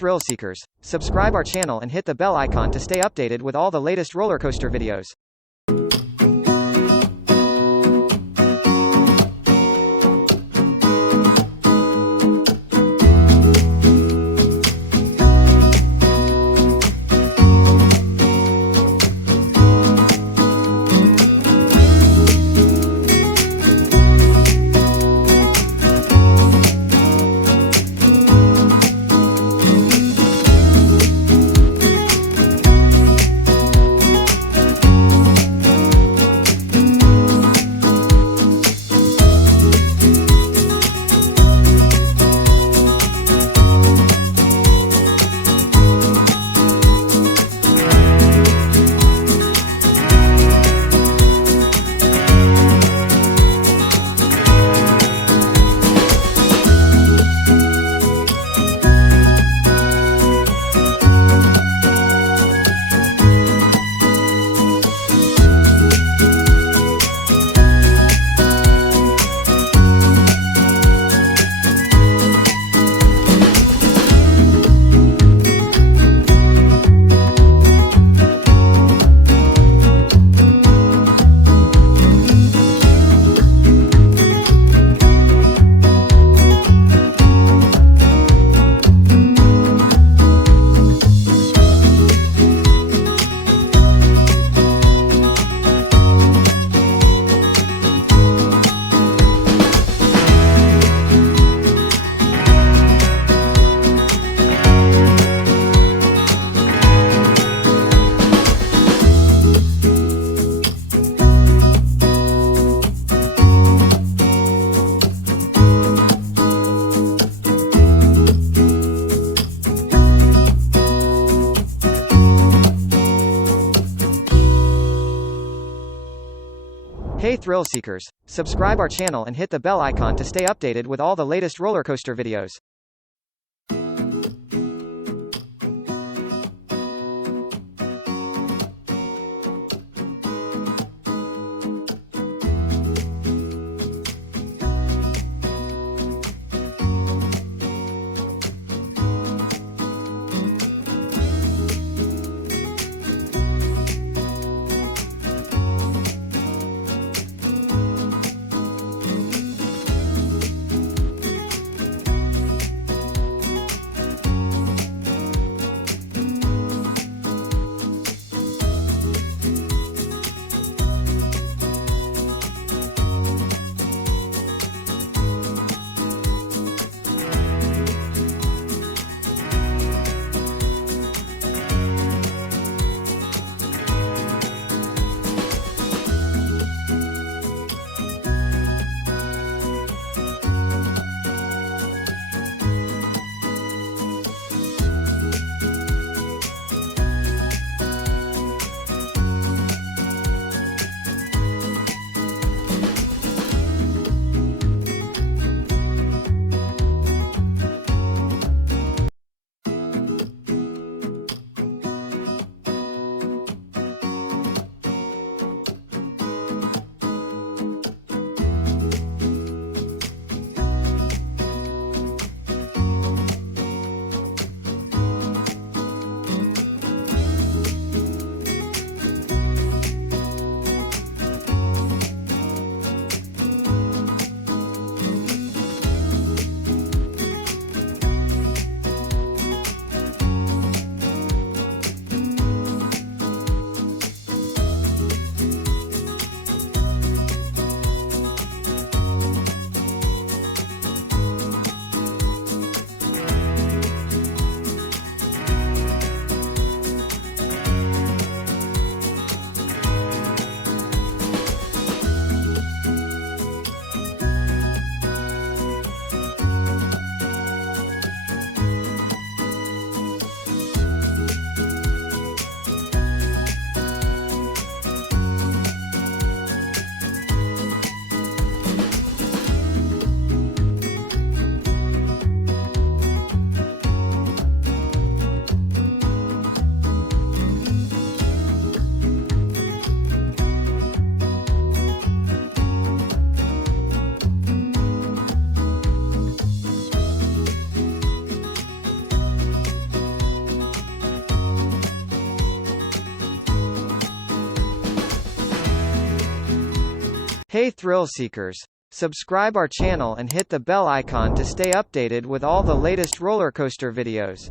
thrill seekers, subscribe our channel and hit the bell icon to stay updated with all the latest roller coaster videos. Hey thrill seekers, subscribe our channel and hit the bell icon to stay updated with all the latest roller coaster videos. Hey thrill seekers! Subscribe our channel and hit the bell icon to stay updated with all the latest roller coaster videos.